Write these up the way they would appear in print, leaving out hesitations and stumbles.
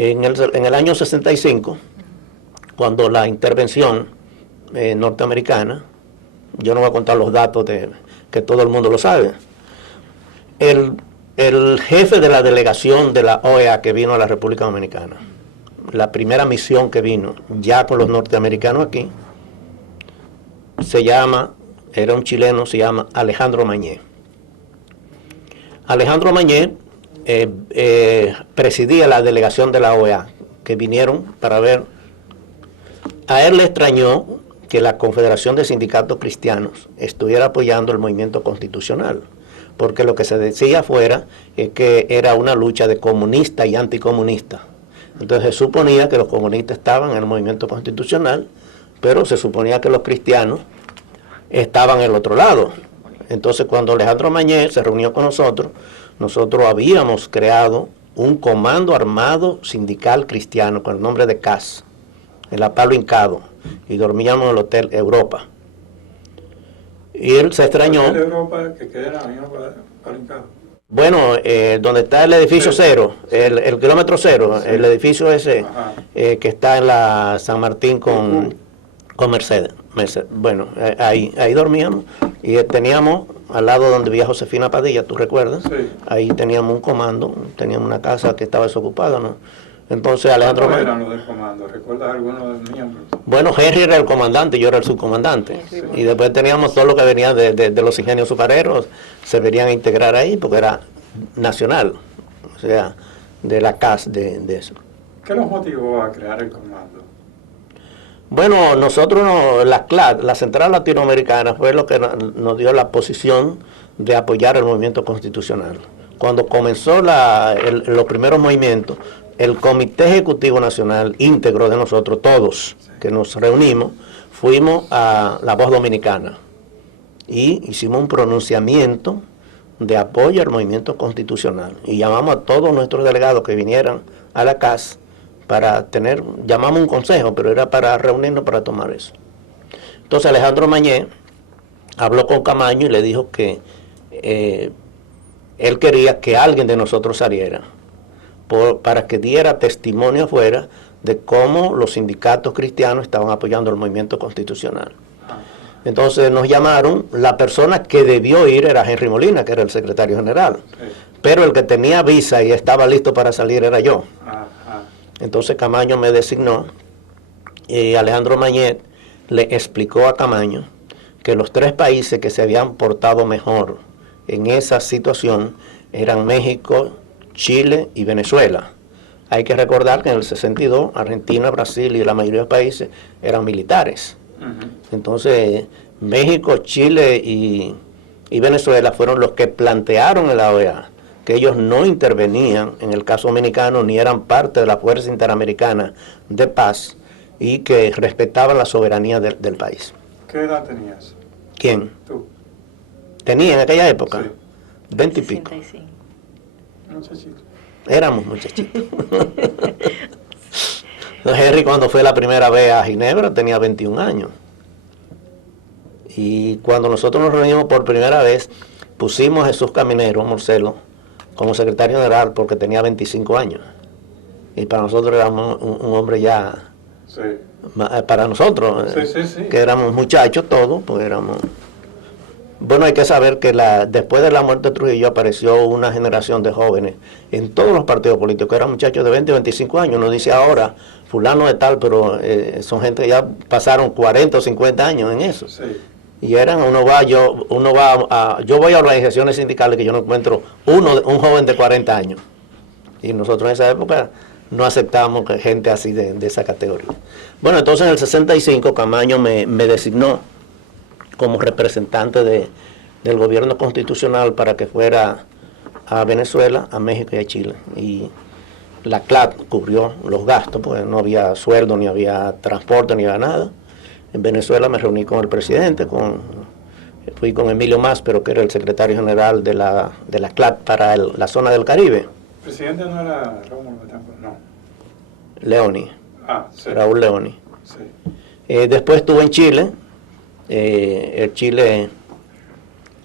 En el año 65, cuando la intervención norteamericana, yo no voy a contar los datos que todo el mundo lo sabe, el jefe de la delegación de la OEA que vino a la República Dominicana, la primera misión que vino ya con los norteamericanos aquí, era un chileno, se llama Alejandro Mañé. Alejandro Mañé presidía la delegación de la OEA que vinieron para ver. A él le extrañó que la Confederación de Sindicatos Cristianos estuviera apoyando el movimiento constitucional, porque lo que se decía afuera es que era una lucha de comunista y anticomunista. Entonces se suponía que los comunistas estaban en el movimiento constitucional, pero se suponía que los cristianos estaban en el otro lado. Entonces cuando Alejandro Mañé se reunió con nosotros habíamos creado un comando armado sindical cristiano con el nombre de CAS, en la Palo Hincado, y dormíamos en el Hotel Europa. Y él se extrañó. ¿El Hotel Europa que queda en la misma Palo Hincado? Bueno, donde está el edificio cero, el kilómetro cero, el edificio ese que está en la San Martín con Mercedes. Bueno, ahí dormíamos y teníamos al lado donde vivía Josefina Padilla, ¿tú recuerdas? Sí. Ahí teníamos un comando, teníamos una casa que estaba desocupada, ¿no? Entonces Alejandro... ¿Cuáles eran los del comando? ¿Recuerdas algunos de los miembros? Bueno, Henry era el comandante, yo era el subcomandante. Sí. Y después teníamos todo lo que venía de los ingenios azucareros, se venían a integrar ahí porque era nacional, o sea, de la CAS de eso. ¿Qué los motivó a crear el comando? Bueno, nosotros, la CLAD, la Central Latinoamericana, fue lo que nos dio la posición de apoyar el movimiento constitucional. Cuando comenzó los primeros movimientos, el Comité Ejecutivo Nacional íntegro de nosotros, todos que nos reunimos, fuimos a La Voz Dominicana y hicimos un pronunciamiento de apoyo al movimiento constitucional y llamamos a todos nuestros delegados que vinieran a la CAS llamamos un consejo, pero era para reunirnos para tomar eso. Entonces Alejandro Mañé habló con Camaño y le dijo que él quería que alguien de nosotros saliera para que diera testimonio afuera de cómo los sindicatos cristianos estaban apoyando el movimiento constitucional. Entonces nos llamaron, la persona que debió ir era Henry Molina, que era el secretario general, pero el que tenía visa y estaba listo para salir era yo. Entonces Camaño me designó y Alejandro Mañé le explicó a Camaño que los tres países que se habían portado mejor en esa situación eran México, Chile y Venezuela. Hay que recordar que en el 62 Argentina, Brasil y la mayoría de los países eran militares. Entonces México, Chile y Venezuela fueron los que plantearon en la OEA que ellos no intervenían en el caso dominicano ni eran parte de la Fuerza Interamericana de Paz y que respetaban la soberanía del país. ¿Qué edad tenías? ¿Quién? Tú. ¿Tenía en aquella época? Sí. 20 y pico. Muchachito. Éramos muchachitos. Henry cuando fue la primera vez a Ginebra tenía 21 años. Y cuando nosotros nos reunimos por primera vez, pusimos a Jesús Caminero, Morcelo, como secretario general porque tenía 25 años. Y para nosotros éramos un hombre ya... Sí. Para nosotros, sí. Que éramos muchachos todos, pues éramos... Bueno, hay que saber que después de la muerte de Trujillo apareció una generación de jóvenes en todos los partidos políticos, eran muchachos de 20 o 25 años, no dice ahora fulano de tal, pero son gente que ya pasaron 40 o 50 años en eso. Sí. Y yo voy a organizaciones sindicales que yo no encuentro un joven de 40 años. Y nosotros en esa época no aceptábamos gente así de esa categoría. Bueno, entonces en el 65 Camaño me designó como representante del gobierno constitucional para que fuera a Venezuela, a México y a Chile. Y la CLAD cubrió los gastos, porque no había sueldo, ni había transporte, ni había nada. En Venezuela me reuní con el presidente, fui con Emilio Máspero, que era el secretario general de la CLAD para la zona del Caribe. ¿El presidente no era Rómulo Betancourt? No. Leoni. Sí. Raúl Leoni. Sí. Después estuve en Chile. Chile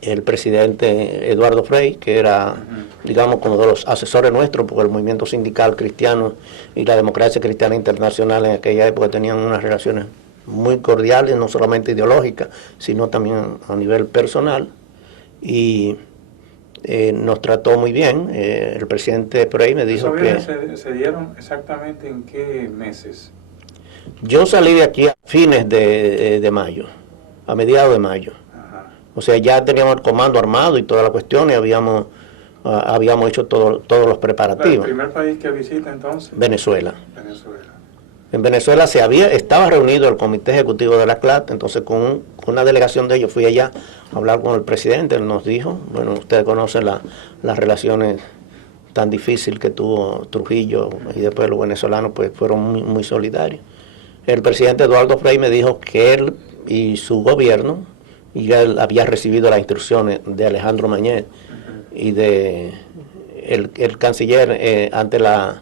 el presidente Eduardo Frei, que era, digamos, como de los asesores nuestros, porque el movimiento sindical cristiano y la democracia cristiana internacional en aquella época tenían unas relaciones muy cordiales, no solamente ideológicas, sino también a nivel personal, y nos trató muy bien. El presidente Frei me dijo que... ¿Se dieron exactamente en qué meses? Yo salí de aquí a fines de mayo, a mediados de mayo. O sea, ya teníamos el comando armado y toda la cuestión y habíamos hecho todos los preparativos. ¿El primer país que visita entonces? Venezuela. Venezuela. En Venezuela estaba reunido el comité ejecutivo de la CLAT, entonces con una delegación de ellos fui allá a hablar con el presidente. Él nos dijo, bueno, ustedes conocen las relaciones tan difíciles que tuvo Trujillo y después los venezolanos pues fueron muy solidarios. El presidente Eduardo Frei me dijo que él y su gobierno, y él había recibido las instrucciones de Alejandro Mañez y de el canciller ante la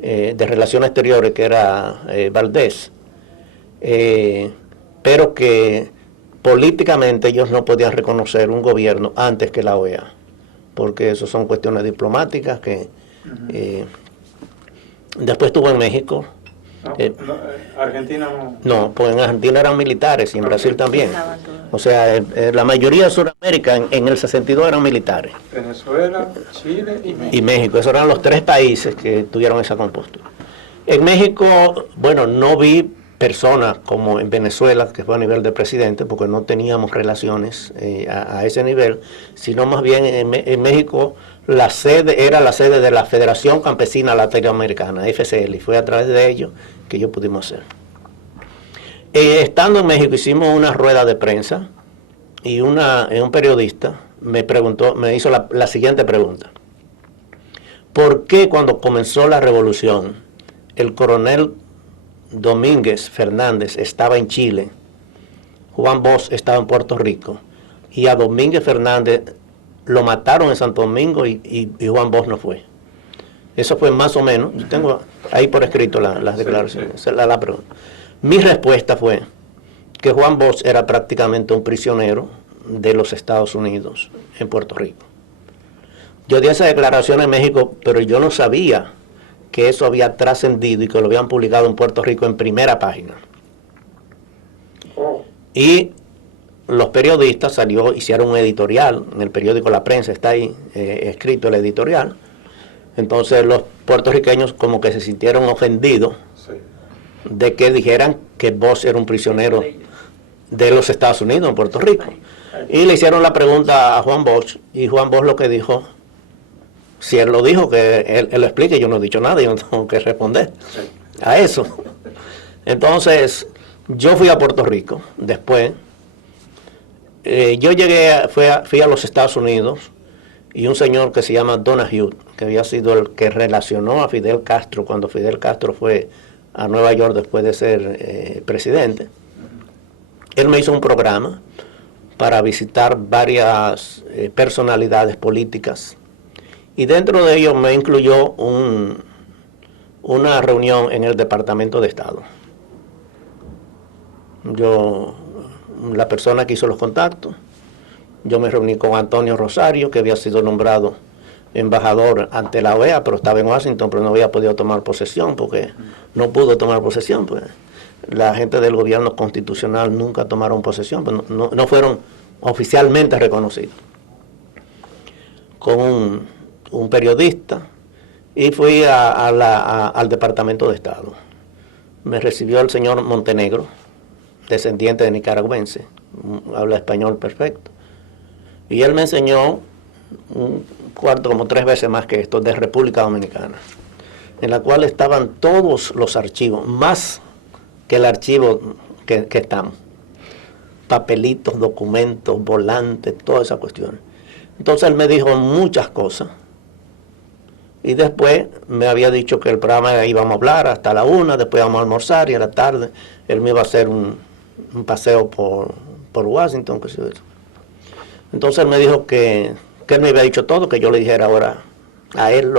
de Relaciones Exteriores, que era Valdés, pero que políticamente ellos no podían reconocer un gobierno antes que la OEA, porque eso son cuestiones diplomáticas que después estuvo en México. Argentina no. No, pues en Argentina eran militares y en Brasil también. O sea, la mayoría de Sudamérica en el 62 eran militares. Venezuela, Chile y México. Y México, esos eran los tres países que tuvieron esa compostura. En México, bueno, no vi personas como en Venezuela, que fue a nivel de presidente, porque no teníamos relaciones a ese nivel, sino más bien en México la sede era la sede de la Federación Campesina Latinoamericana, FCL, y fue a través de ellos que yo pudimos hacer. Estando en México hicimos una rueda de prensa y un periodista me hizo la siguiente pregunta: ¿por qué cuando comenzó la revolución el coronel Domínguez Fernández estaba en Chile, Juan Bosch estaba en Puerto Rico, y a Domínguez Fernández lo mataron en Santo Domingo y Juan Bosch no fue? Eso fue más o menos, yo tengo ahí por escrito las declaraciones, la pregunta. Mi respuesta fue que Juan Bosch era prácticamente un prisionero de los Estados Unidos en Puerto Rico. Yo di esa declaración en México, pero yo no sabía que eso había trascendido y que lo habían publicado en Puerto Rico en primera página. Y los periodistas hicieron un editorial, en el periódico La Prensa está ahí escrito el editorial. Entonces los puertorriqueños como que se sintieron ofendidos de que dijeran que Bosch era un prisionero de los Estados Unidos en Puerto Rico. Y le hicieron la pregunta a Juan Bosch, y Juan Bosch lo que dijo, si él lo dijo, que él lo explique, yo no he dicho nada, yo no tengo que responder a eso. Entonces, yo fui a Puerto Rico, después, yo fui a los Estados Unidos, y un señor que se llama Donahue, que había sido el que relacionó a Fidel Castro cuando Fidel Castro fue a Nueva York después de ser presidente, él me hizo un programa para visitar varias personalidades políticas, y dentro de ellos me incluyó una reunión en el Departamento de Estado. La persona que hizo los contactos, yo me reuní con Antonio Rosario, que había sido nombrado embajador ante la OEA, pero estaba en Washington, pero no había podido tomar posesión, porque no pudo tomar posesión, pues la gente del gobierno constitucional nunca tomaron posesión, pues no fueron oficialmente reconocidos. Con un periodista, y fui al Departamento de Estado. Me recibió el señor Montenegro, descendiente de nicaragüense, habla español perfecto, y él me enseñó un cuarto como 3 veces más que esto, de República Dominicana, en la cual estaban todos los archivos, más que el archivo que estamos, papelitos, documentos, volantes, todas esas cuestiones. Entonces él me dijo muchas cosas, y después me había dicho que el programa íbamos a hablar hasta la 1, después íbamos a almorzar, y a la tarde él me iba a hacer un paseo por Washington, qué sé yo. Entonces él me dijo que él me había dicho todo, que yo le dijera ahora a él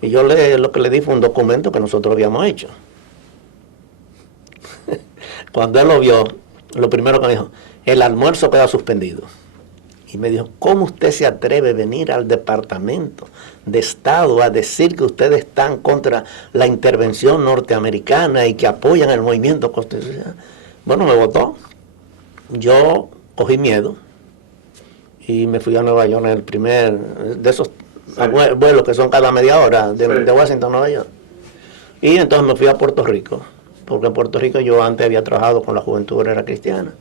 y yo lo que le di fue un documento que nosotros habíamos hecho. Cuando él lo vio, lo primero que me dijo: el almuerzo queda suspendido. Y me dijo, ¿cómo usted se atreve a venir al Departamento de Estado a decir que ustedes están contra la intervención norteamericana y que apoyan el movimiento constitucional? Bueno, me votó. Yo cogí miedo y me fui a Nueva York en el primer de esos vuelos que son cada media hora de Washington a Nueva York. Y entonces me fui a Puerto Rico, porque en Puerto Rico yo antes había trabajado con la Juventud Obrera Cristiana.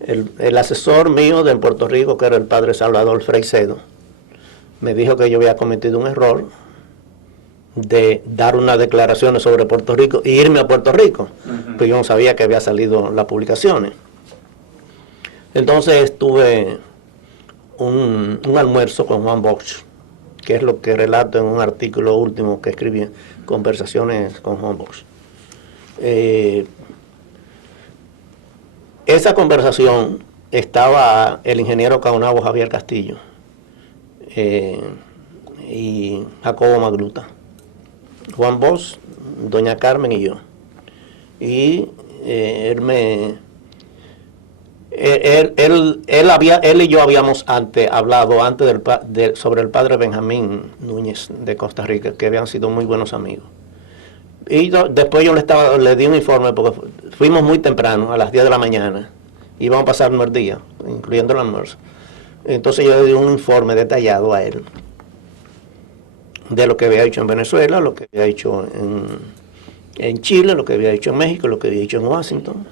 El asesor mío de Puerto Rico, que era el padre Salvador Freicedo, me dijo que yo había cometido un error de dar unas declaraciones sobre Puerto Rico y irme a Puerto Rico, pues yo no sabía que había salido las publicaciones. Entonces tuve un almuerzo con Juan Bosch, que es lo que relato en un artículo último que escribí, Conversaciones con Juan Bosch. Esa conversación estaba el ingeniero Caonabo Javier Castillo y Jacobo Magluta, Juan Bosch, doña Carmen y yo. Y él y yo habíamos hablado sobre el padre Benjamín Núñez de Costa Rica, que habían sido muy buenos amigos. Y después yo le di un informe, porque fuimos muy temprano, a las 10 de la mañana, íbamos a pasar el día, incluyendo el almuerzo. Entonces yo le di un informe detallado a él, de lo que había hecho en Venezuela, lo que había hecho en Chile, lo que había hecho en México, lo que había hecho en Washington.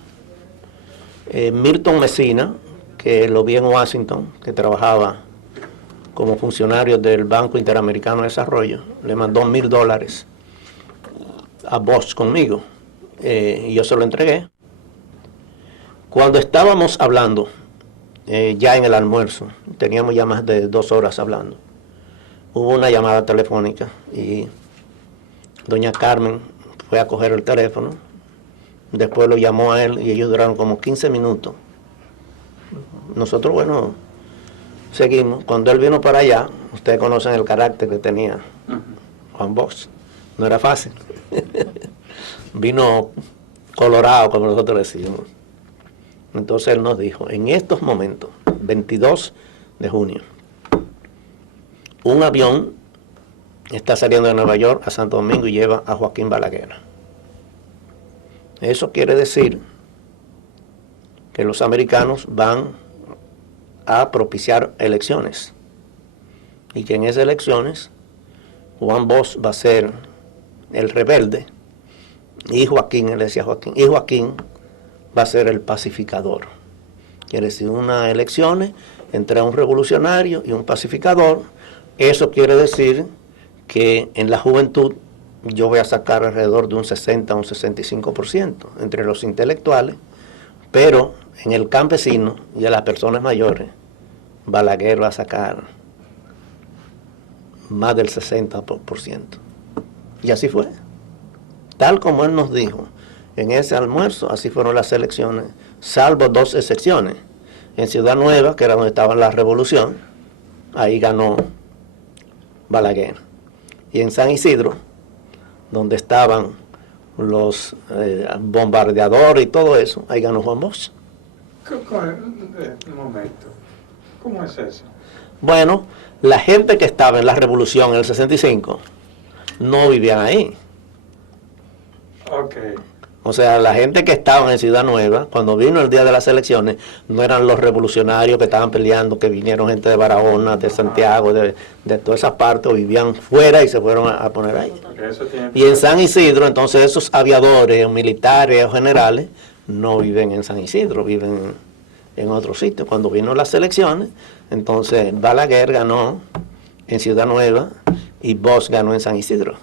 Milton Mesina, que lo vi en Washington, que trabajaba como funcionario del Banco Interamericano de Desarrollo, le mandó $1,000 a Bosch conmigo, y yo se lo entregué. Cuando estábamos hablando, ya en el almuerzo, teníamos ya más de 2 horas hablando, hubo una llamada telefónica y doña Carmen fue a coger el teléfono, después lo llamó a él y ellos duraron como 15 minutos. Nosotros, bueno, seguimos. Cuando él vino para allá, ustedes conocen el carácter que tenía Juan Bosch, no era fácil. Vino colorado, como nosotros decimos. Entonces él nos dijo, en estos momentos, 22 de junio, un avión está saliendo de Nueva York a Santo Domingo y lleva a Joaquín Balaguer. Eso quiere decir que los americanos van a propiciar elecciones y que en esas elecciones Juan Bosch va a ser el rebelde y Joaquín, él decía Joaquín, y Joaquín va a ser el pacificador. Quiere decir unas elecciones entre un revolucionario y un pacificador. Eso quiere decir que en la juventud yo voy a sacar alrededor de un 60 a un 65% entre los intelectuales, pero en el campesino y a las personas mayores, Balaguer va a sacar más del 60%. Y así fue. Tal como él nos dijo en ese almuerzo, así fueron las elecciones, salvo 2 excepciones. En Ciudad Nueva, que era donde estaba la revolución, ahí ganó Balaguer. Y en San Isidro, donde estaban los bombardeadores y todo eso, ahí ganó Juan Bosch. Un momento, ¿cómo es eso? Bueno, la gente que estaba en la revolución en el 65 no vivían ahí. Ok. O sea, la gente que estaba en Ciudad Nueva, cuando vino el día de las elecciones, no eran los revolucionarios que estaban peleando, que vinieron gente de Barahona, de Santiago, de todas esas partes, vivían fuera y se fueron a poner ahí. Y en San Isidro, entonces esos aviadores, o militares o generales, no viven en San Isidro, viven en otro sitio. Cuando vino las elecciones, entonces Balaguer ganó en Ciudad Nueva y Bosch ganó en San Isidro.